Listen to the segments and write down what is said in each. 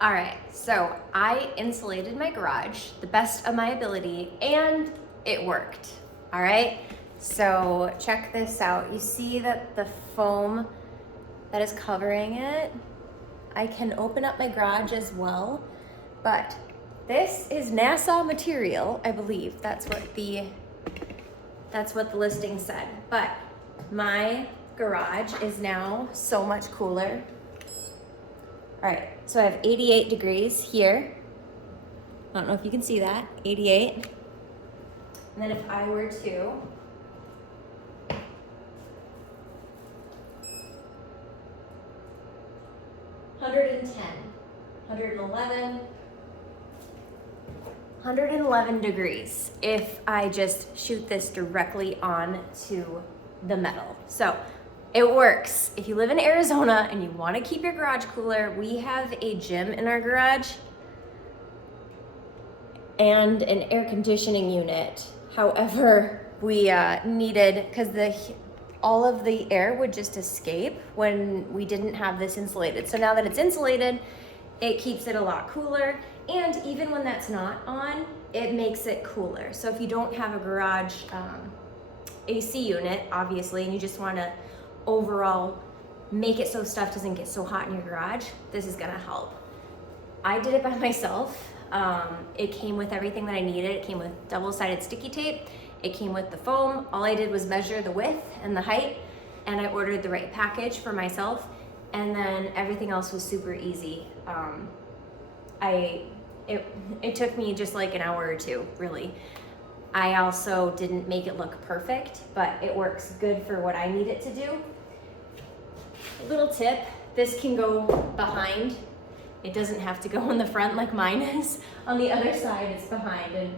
All right, so I insulated my garage the best of my ability and it worked. All right, so check this out. You see that the foam that is covering it, I can open up my garage as well, but this is NASA material, I believe. That's what the listing said. But my garage is now so much cooler. All right, so I have 88 degrees here. I don't know if you can see that, 88. And then if I were to (110, 111, 111 degrees if I just shoot this directly on to the metal. So it works. If you live in Arizona and you want to keep your garage cooler, we have a gym in our garage and an air conditioning unit. However, we needed, because all of the air would just escape when we didn't have this insulated. So now that it's insulated, it keeps it a lot cooler. And even when that's not on, it makes it cooler. So if you don't have a garage AC unit, obviously, and you just want to overall make it so stuff doesn't get so hot in your garage, this is gonna help. I did it by myself. It came with everything that I needed. It came with double-sided sticky tape. It came with the foam. All I did was measure the width and the height, and I ordered the right package for myself, and then everything else was super easy. It took me just like an hour or two, really. I also didn't make it look perfect, but it works good for what I need it to do. Little tip, this can go behind. It doesn't have to go in the front like mine is. On the other side, it's behind, and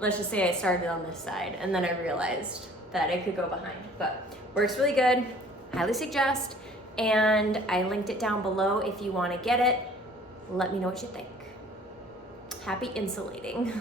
let's just say I started on this side, and then I realized that it could go behind, but works really good, highly suggest, and I linked it down below if you wanna get it. Let me know what you think. Happy insulating.